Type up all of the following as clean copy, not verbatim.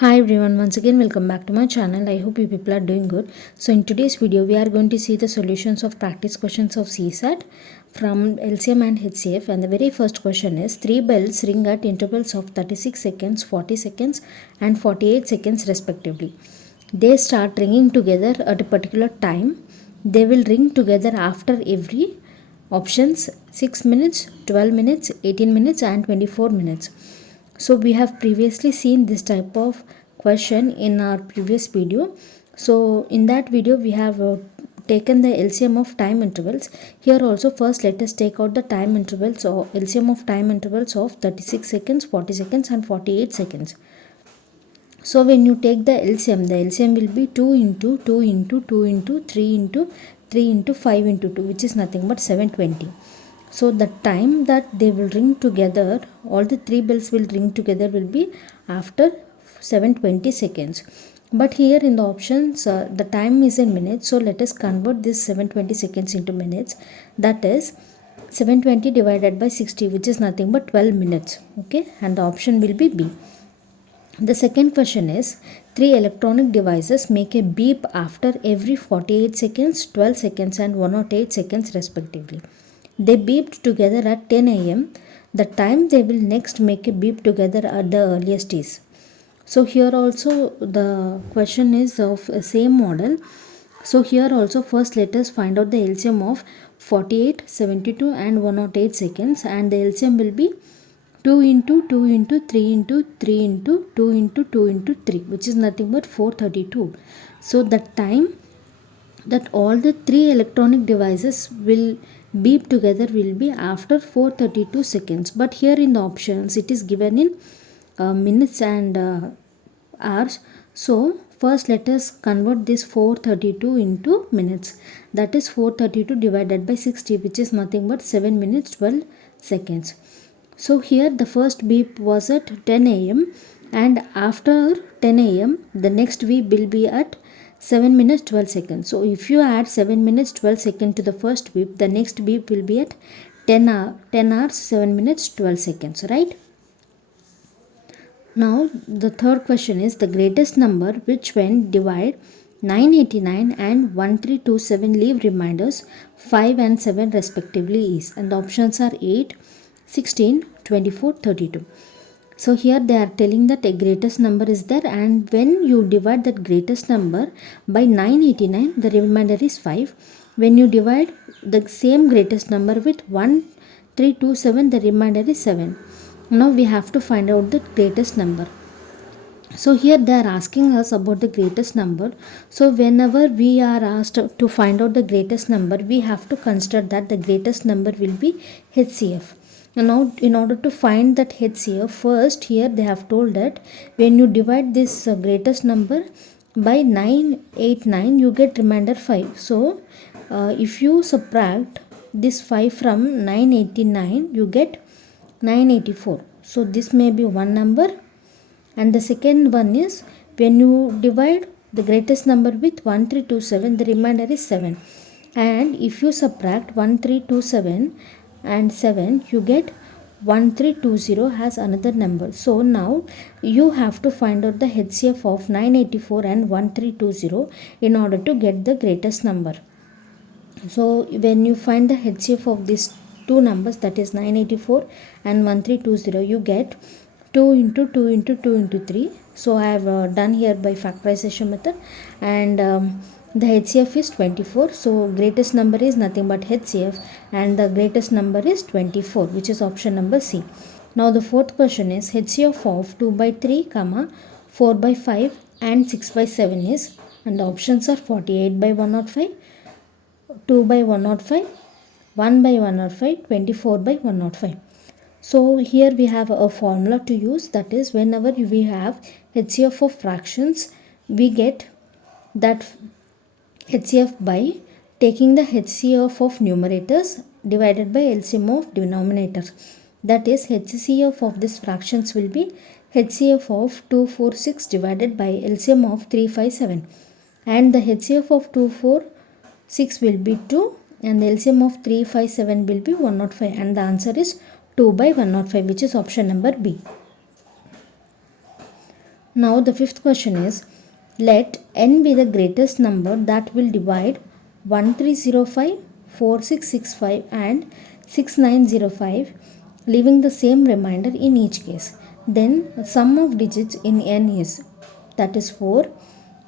Hi everyone, once again welcome back to my channel. I hope you people are doing good. So in today's video we are going to see the solutions of practice questions of CSAT from LCM and HCF, and the very first question is: three bells ring at intervals of 36 seconds, 40 seconds and 48 seconds respectively. They start ringing together at a particular time. They will ring together after every options 6 minutes, 12 minutes, 18 minutes and 24 minutes. So we have previously seen this type of question in our previous video. So in that video we have taken the LCM of time intervals. Here also first let us take out the time intervals or LCM of time intervals of 36 seconds, 40 seconds and 48 seconds. So when you take the LCM will be 2 into 2 into 2 into 3 into 3 into 5 into 2, which is nothing but 720. So the time that they will ring together, all the three bells will ring together will be after 720 seconds. But here in the options, the time is in minutes. So let us convert this 720 seconds into minutes. That is 720 divided by 60, which is nothing but 12 minutes. Okay, and the option will be B. The second question is: three electronic devices make a beep after every 48 seconds, 12 seconds and 108 seconds respectively. They beeped together at 10 am. The time they will next make a beep together at the earliest is. So here also the question is of same model. So here also first let us find out the LCM of 48, 72 and 108 seconds, and the LCM will be 2 into 2 into 3 into 3 into 2 into 2 into 3, which is nothing but 432. So the time that all the three electronic devices will beep together will be after 432 seconds. But here in the options it is given in minutes and hours. So first let us convert this 432 into minutes. That is 432 divided by 60, which is nothing but 7 minutes 12 seconds. So here the first beep was at 10 am, and after 10 am the next beep will be at 7 minutes 12 seconds. So if you add 7 minutes 12 seconds to the first beep, the next beep will be at 10 hours 7 minutes 12 seconds, right? Now the third question is: the greatest number which when divide 989 and 1327 leave reminders 5 and 7 respectively is, and the options are 8, 16, 24, 32. So here they are telling that a greatest number is there, and when you divide that greatest number by 989, the remainder is 5. When you divide the same greatest number with 1327, the remainder is 7. Now we have to find out the greatest number. So here they are asking us about the greatest number. So whenever we are asked to find out the greatest number, we have to consider that the greatest number will be HCF. And now in order to find that HCF, first here they have told that when you divide this greatest number by 989, you get remainder 5. So if you subtract this 5 from 989, you get 984. So this may be one number. And the second one is when you divide the greatest number with 1327, the remainder is 7. And if you subtract 1327 and 7, you get 1320 has another number. So now you have to find out the HCF of 984 and 1320 in order to get the greatest number. So when you find the HCF of these two numbers, that is 984 and 1320, you get 2 into 2 into 2 into 3. So I have done here by factorization method, and the HCF is 24. So greatest number is nothing but HCF, and the greatest number is 24, which is option number C. Now the fourth question is: HCF of 2 by 3, 4 by 5 and 6 by 7 is, and the options are 48 by 105, 2 by 105, 1 by 105, 24 by 105. So here we have a formula to use, that is whenever we have HCF of fractions, we get that HCF by taking the HCF of numerators divided by LCM of denominators. That is HCF of these fractions will be HCF of 246 divided by LCM of 357, and the HCF of 246 will be 2 and the LCM of 357 will be 105, and the answer is 2 by 105, which is option number B. Now the fifth question is, let n be the greatest number that will divide 1305, 4665 and 6905, leaving the same remainder in each case. Then sum of digits in n is, that is 4,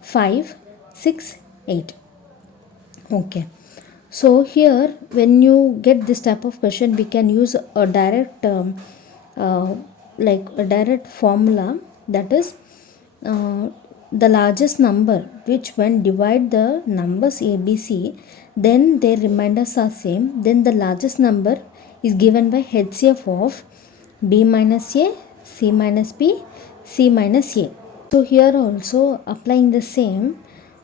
5, 6, 8. Okay. So here when you get this type of question, we can use a direct uh, like a direct formula, that is the largest number which when divide the numbers ABC, then their remainders are same, then the largest number is given by HCF of B minus A, C minus B, C minus A. So here also applying the same,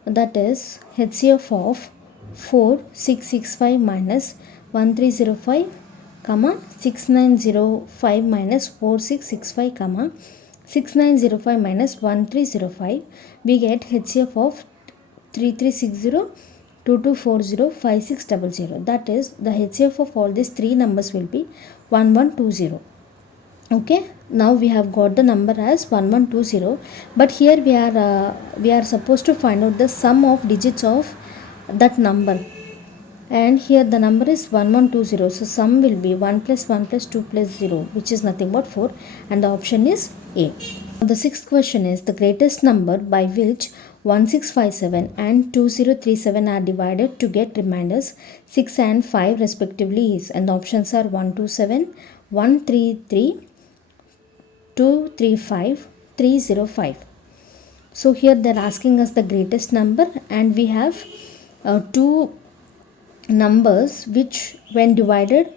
that is HCF of 4665 minus 1305 comma 6905 minus 4665 comma 6905 minus 1305, we get HCF of 3360 2240 5600. That is the HCF of all these three numbers will be 1120. Okay, now we have got the number as 1120, but here we are supposed to find out the sum of digits of that number, and here the number is 1120, so sum will be 1 plus 1 plus 2 plus 0, which is nothing but 4, and the option is A. The sixth question is, the greatest number by which 1657 and 2037 are divided to get remainders 6 and 5 respectively is, and the options are 127, 133, 235, 305. So here they are asking us the greatest number, and we have two numbers which when divided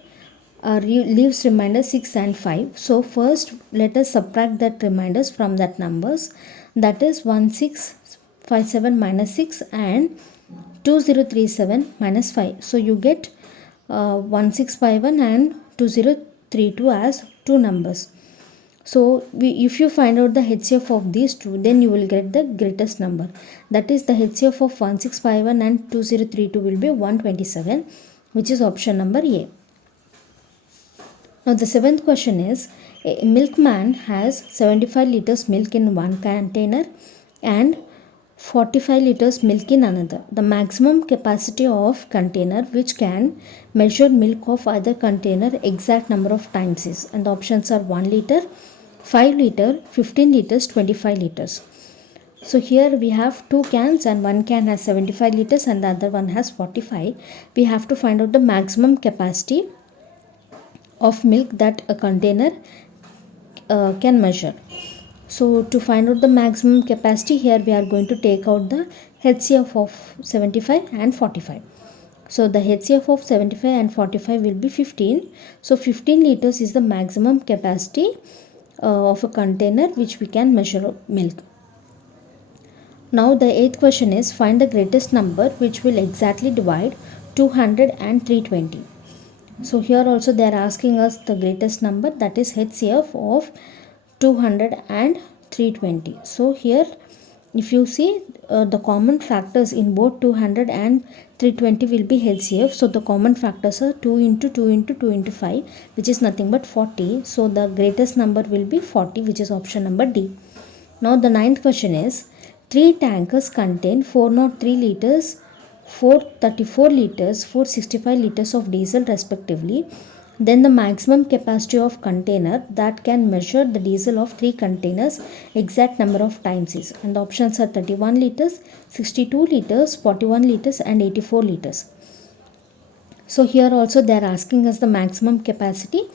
leaves remainder 6 and 5. So first let us subtract that reminders from that numbers, that is 1657 minus 6 and 2037 minus 5. So you get 1651 and 2032 as two numbers. So if you find out the HCF of these two, then you will get the greatest number. That is the HCF of 1651 and 2032 will be 127, which is option number A. Now the seventh question is, a milkman has 75 liters milk in one container and 45 liters milk in another. The maximum capacity of container which can measure milk of other container exact number of times is, and the options are 1 liter, 5 liter, 15 liters, 25 liters. So here we have two cans, and one can has 75 liters and the other one has 45. We have to find out the maximum capacity of milk that a container can measure. So to find out the maximum capacity, here we are going to take out the HCF of 75 and 45. So the HCF of 75 and 45 will be 15. So 15 liters is the maximum capacity of a container which we can measure milk. Now the eighth question is, find the greatest number which will exactly divide 200 and 320. So here also they are asking us the greatest number, that is HCF of 200 and 320. So here if you see the common factors in both 200 and 320 will be HCF. So the common factors are 2 into 2 into 2 into 5, which is nothing but 40. So the greatest number will be 40, which is option number D. Now the ninth question is, 3 tankers contain 403 liters, 434 liters, 465 liters of diesel respectively. Then the maximum capacity of container that can measure the diesel of 3 containers exact number of times is, and the options are 31 liters, 62 liters, 41 liters and 84 liters. So here also they are asking us the maximum capacity.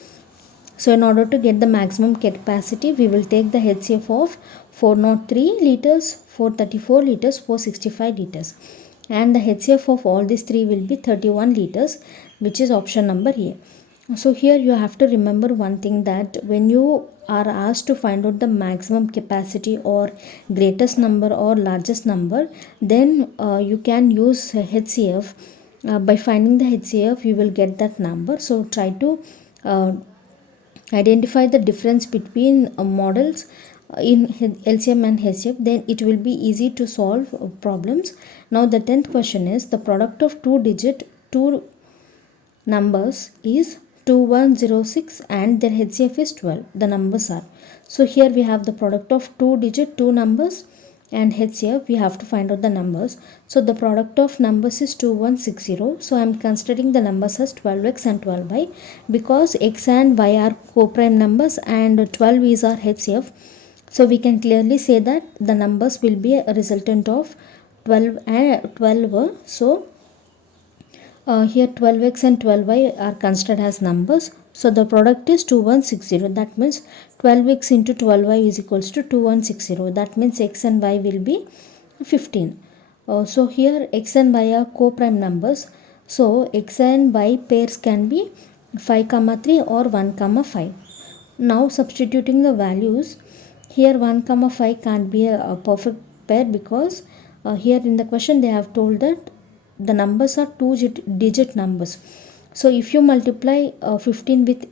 So in order to get the maximum capacity, we will take the HCF of 403 liters, 434 liters, 465 liters. And the HCF of all these three will be 31 liters, which is option number A. So here you have to remember one thing, that when you are asked to find out the maximum capacity or greatest number or largest number, then you can use HCF. By finding the HCF, you will get that number. So try to identify the difference between models in LCM and HCF, then it will be easy to solve problems. Now the 10th question is, the product of two numbers is 2106 and their HCF is 12. The numbers are. So here we have the product of two numbers, and HCF we have to find out the numbers. So the product of numbers is 2160. So I am considering the numbers as 12x and 12y because x and y are co-prime numbers and 12 is our HCF. So we can clearly say that the numbers will be a resultant of 12 and 12. So here 12x and 12y are considered as numbers. So the product is 2160. That means 12x into 12y is equals to 2160. That means x and y will be 15. So here x and y are co-prime numbers. So x and y pairs can be 5, 3 or 1, 5. Now substituting the values, here 1, 5 can't be a perfect pair because here in the question they have told that the numbers are two-digit numbers. So if you multiply 15 with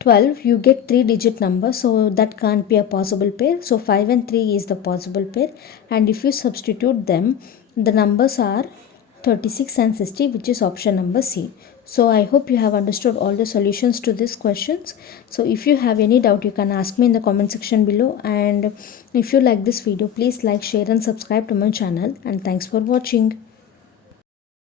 12, you get 3-digit number. So that can't be a possible pair. So 5 and 3 is the possible pair. And if you substitute them, the numbers are 36 and 60, which is option number C. So I hope you have understood all the solutions to these questions. So if you have any doubt, you can ask me in the comment section below. And if you like this video, please like, share and subscribe to my channel. And thanks for watching.